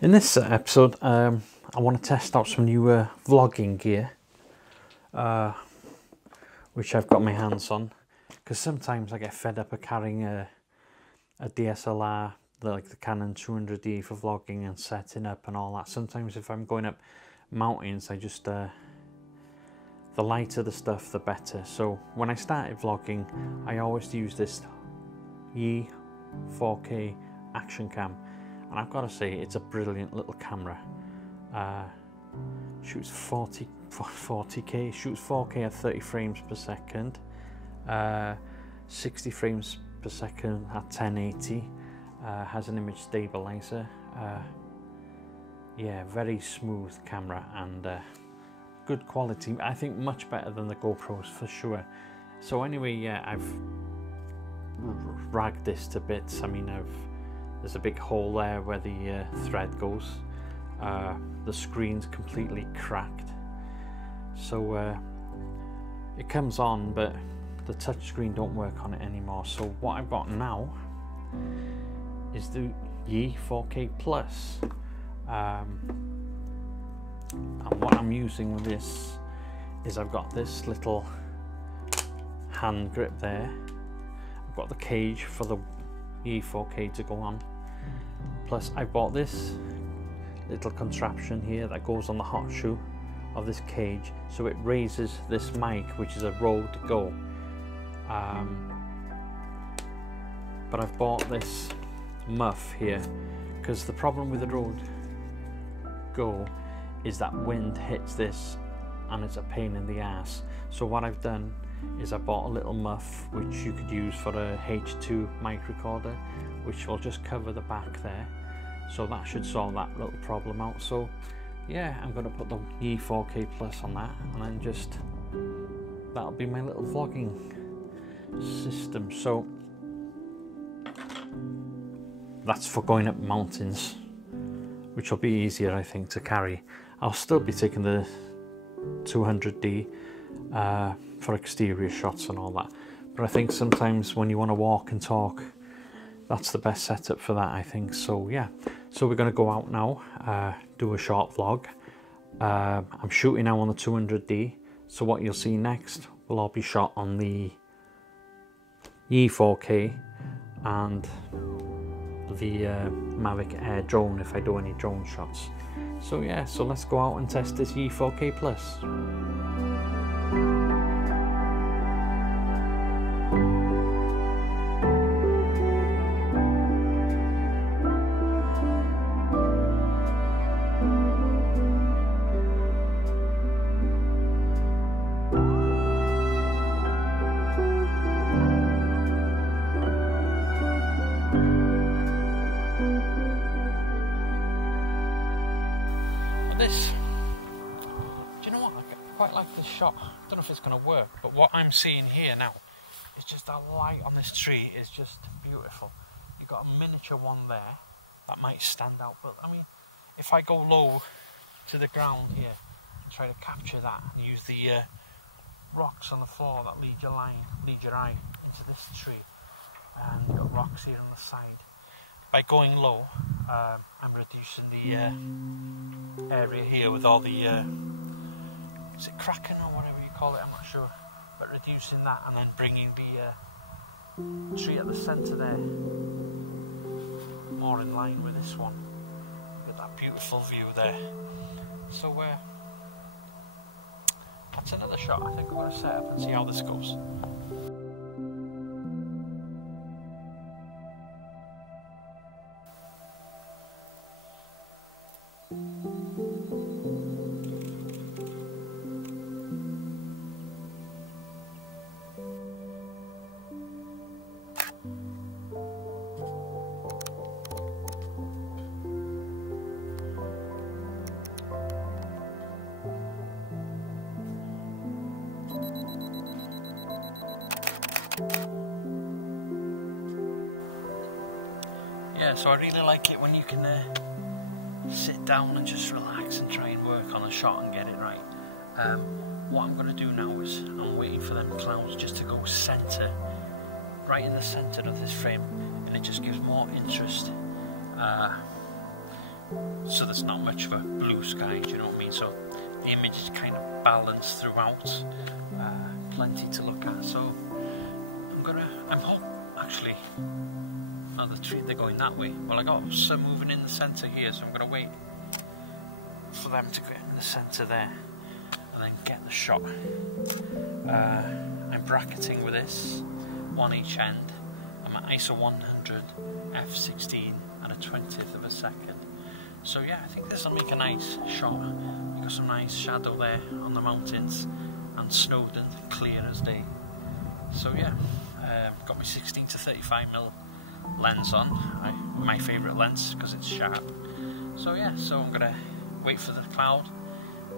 In this episode, I want to test out some new vlogging gear, which I've got my hands on, because sometimes I get fed up of carrying a DSLR, like the Canon 200D for vlogging and setting up and all that. Sometimes if I'm going up mountains, I just, the lighter the stuff, the better. So when I started vlogging, I always use this Yi4K Action Cam. And I've got to say, it's a brilliant little camera. Shoots 40K, shoots 4K at 30 frames per second, 60 frames per second at 1080, has an image stabilizer. Yeah, very smooth camera and good quality. I think much better than the GoPros for sure. So anyway, yeah, I've ragged this to bits. I mean, there's a big hole there where the thread goes. The screen's completely cracked. So it comes on, but the touch screen don't work on it anymore. So what I've got now is the Yi4K Plus. And what I'm using with this is I've got this little hand grip there. I've got the cage for the Yi4K to go on. Plus I bought this little contraption here that goes on the hot shoe of this cage, so it raises this mic, which is a Rode Go. But I've bought this Muff here because the problem with the Rode Go is that wind hits this and it's a pain in the ass. So what I've done is I bought a little muff which you could use for a H2 mic recorder, which will just cover the back there. So that should solve that little problem out. So yeah, I'm going to put the Yi4K Plus on that, and then just that'll be my little vlogging system. So that's for going up mountains, which will be easier, I think, to carry. I'll still be taking the 200D for exterior shots and all that, but I think sometimes when you want to walk and talk, that's the best setup for that, I think. So yeah, so we're going to go out now, do a short vlog. I'm shooting now on the 200D, so what you'll see next will all be shot on the Yi4K and the Mavic Air drone if I do any drone shots. So yeah, so let's go out and test this Yi4K Plus. This, do you know what, I quite like this shot. I don't know if it's going to work, but what I'm seeing here now is just a light on this tree is just beautiful. You've got a miniature one there that might stand out, but I mean, if I go low to the ground here and try to capture that and use the rocks on the floor that lead your eye into this tree, and you've got rocks here on the side, by going low, I'm reducing the area here with all the, is it cracking or whatever you call it, I'm not sure, but reducing that and then bringing the tree at the centre there more in line with this one. Get that beautiful view there. So that's another shot. I think I'm going to set up and see how this goes. Yeah, so I really like it when you can sit down and just relax and try and work on a shot and get it right. What I'm going to do now is I'm waiting for them clouds just to go centre, right in the centre of this frame, and it just gives more interest. so there's not much of a blue sky, do you know what I mean? So the image is kind of balanced throughout, plenty to look at. So I'm hoping, actually, they're going that way. Well, I got some moving in the centre here, so I'm gonna wait for them to get in the centre there and then get the shot. I'm bracketing with this, one each end. I'm at ISO 100, f16 and a 20th of a second. So yeah, I think this will make a nice shot. You've got some nice shadow there on the mountains and Snowdon, clear as day. So yeah, got my 16 to 35mm lens on, my favourite lens because it's sharp. So yeah, so I'm gonna wait for the cloud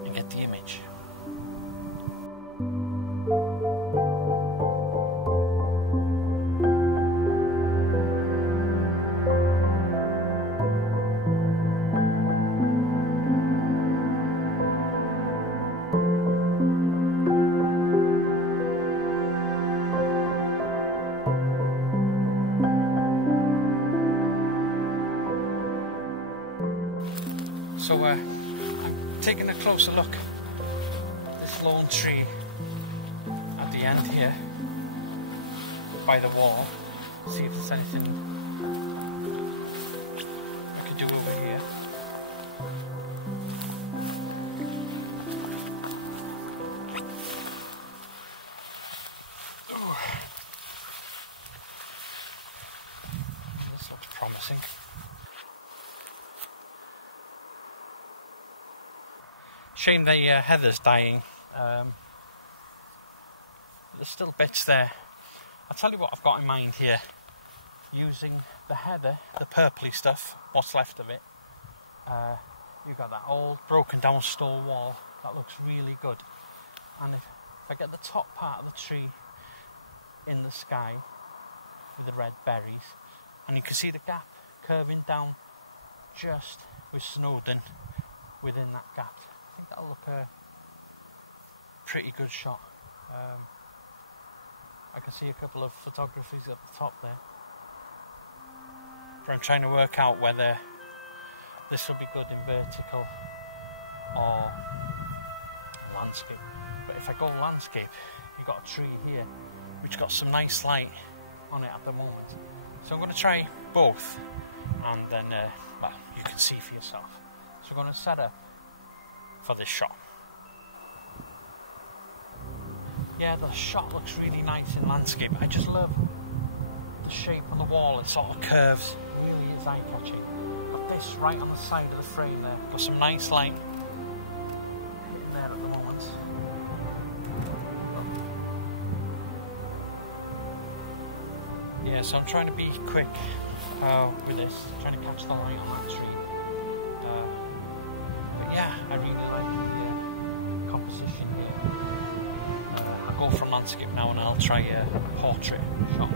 and get the image. So I'm taking a closer look at this lone tree at the end here by the wall. See if there's anything I could do over here. Ooh. This looks promising. Shame the heather's dying. There's still bits there. I'll tell you what I've got in mind here. Using the heather, the purpley stuff, what's left of it. You've got that old broken down stone wall. That looks really good. And if I get the top part of the tree in the sky with the red berries, and you can see the gap curving down just with Snowdon within that gap. I think that'll look a pretty good shot. I can see a couple of photographies at the top there. But I'm trying to work out whether this will be good in vertical or landscape. But if I go landscape, you've got a tree here which got some nice light on it at the moment. So I'm going to try both, and then well, you can see for yourself. So I'm going to set up for this shot. Yeah, the shot looks really nice in landscape. I just love the shape of the wall. It sort of curves, really is eye-catching. Got this right on the side of the frame there. Got some nice light hitting there at the moment. Yeah, so I'm trying to be quick with this, trying to catch the light on that tree. But yeah, I really like the composition here. I'll go from landscape now and I'll try a portrait shot.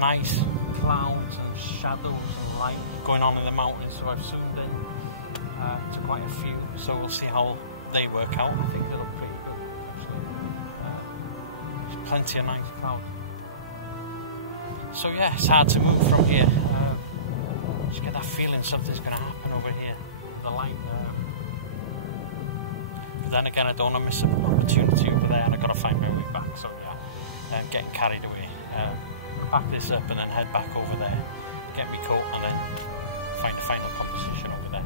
Nice clouds and shadows and light going on in the mountains, so I've zoomed in to quite a few, so we'll see how they work out. I think they look pretty good actually. There's plenty of nice clouds. So yeah, it's hard to move from here. Just get that feeling something's going to happen over here. The light but then again, I don't want to miss an opportunity over there, and I've got to find my way back, so yeah, I'm getting carried away. Pack this up and then head back over there, get me coat, and then find the final composition over there.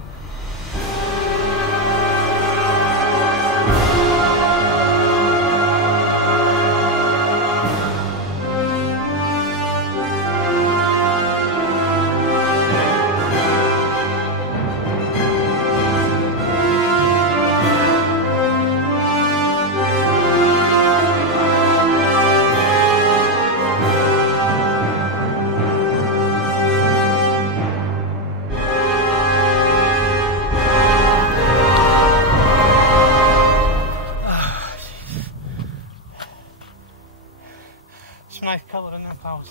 some nice colour in them clouds.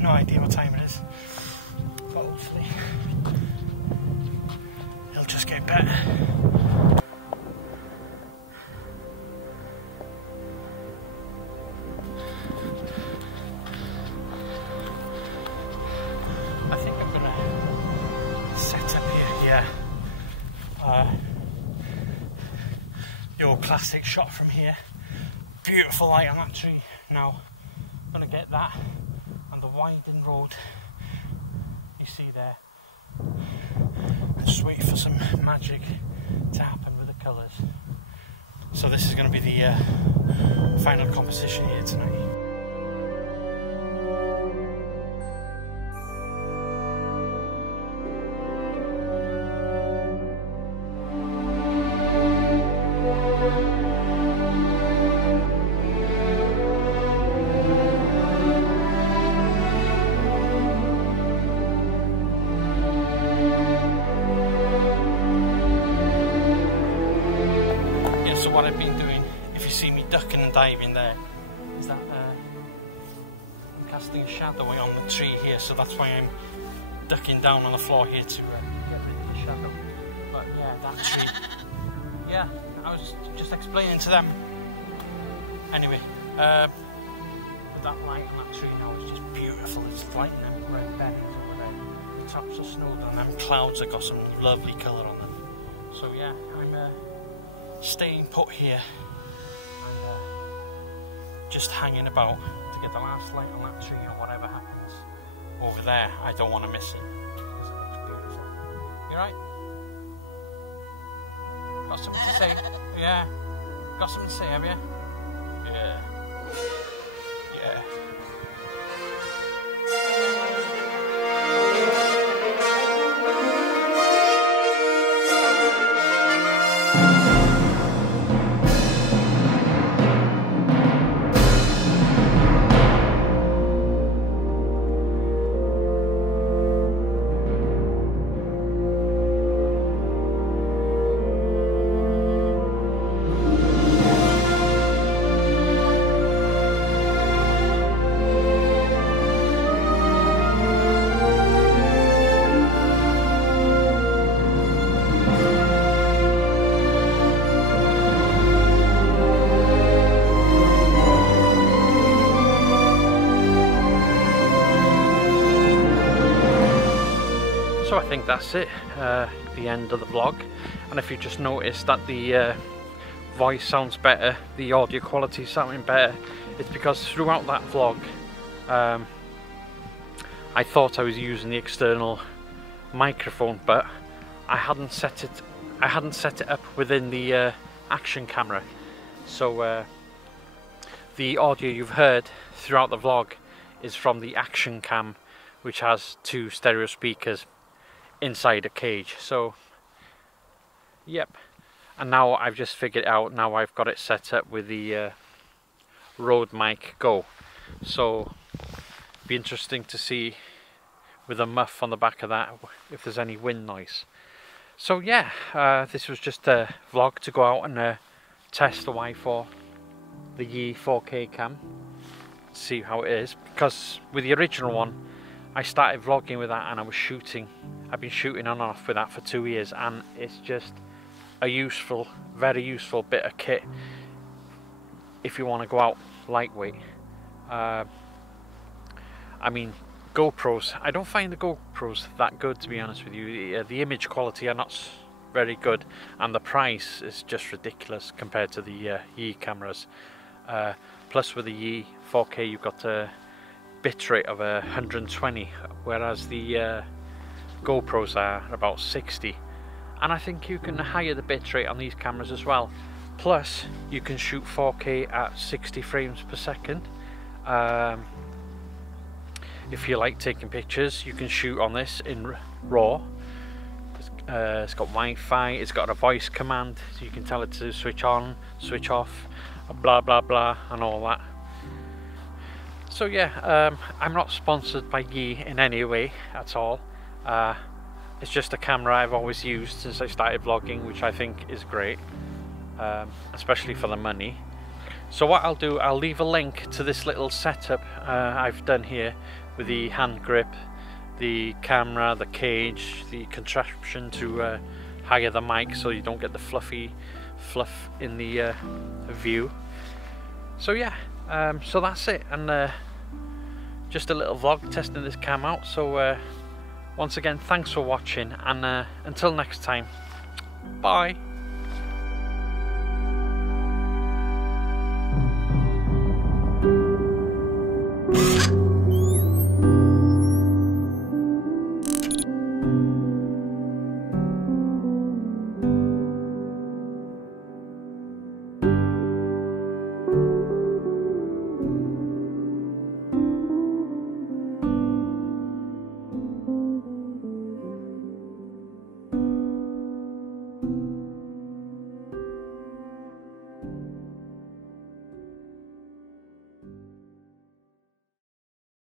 No idea what time it is, but hopefully it'll just get better. I think I'm gonna set up here, yeah. The old classic shot from here. Beautiful light on that tree. Now I'm gonna get that and the winding road you see there. And just wait for some magic to happen with the colours. So this is going to be the final composition here tonight. So what I've been doing, if you see me ducking and diving there, is that I'm casting a shadow on the tree here, so that's why I'm ducking down on the floor here to get rid of the shadow. But yeah, that tree, yeah, I was just explaining to them. Anyway, with that light on that tree now, it's just beautiful. It's lighting them red berries over there. The tops are snowed and them clouds have got some lovely colour on them. So yeah, I'm staying put here and just hanging about to get the last light on that tree, or whatever happens over there. I don't want to miss it because it looks beautiful. You right? Got something to say? Yeah. Got something to say, have you? Yeah. Yeah. So I think that's it, the end of the vlog. And if you just noticed that the voice sounds better, the audio quality is sounding better, it's because throughout that vlog I thought I was using the external microphone, but I hadn't set it up within the action camera. So the audio you've heard throughout the vlog is from the action cam, which has 2 stereo speakers inside a cage. So yep, and now I've just figured out, now I've got it set up with the VideoMic Go. So be interesting to see with a muff on the back of that if there's any wind noise. So yeah, this was just a vlog to go out and test the Yi4, the Yi4K Cam, see how it is, because with the original one I started vlogging with that and I was shooting. I've been shooting on and off with that for 2 years, and it's just a useful, very useful bit of kit if you want to go out lightweight. I mean, GoPros, I don't find the GoPros that good, to be honest with you. The image quality are not very good, and the price is just ridiculous compared to the Yi cameras. Plus with the Yi4K you've got a bitrate of 120, whereas the GoPros are about 60, and I think you can higher the bitrate on these cameras as well. Plus you can shoot 4K at 60 frames per second. If you like taking pictures, you can shoot on this in RAW. It's got Wi-Fi, it's got a voice command, so you can tell it to switch on, switch off, blah blah blah and all that. So yeah, I'm not sponsored by Yi in any way at all. It's just a camera I've always used since I started vlogging, which I think is great, especially for the money. So what I'll do, I'll leave a link to this little setup I've done here with the hand grip, the camera, the cage, the contraption to higher the mic so you don't get the fluffy fluff in the view. So yeah, so that's it, and just a little vlog testing this cam out. So once again, thanks for watching, and until next time, bye.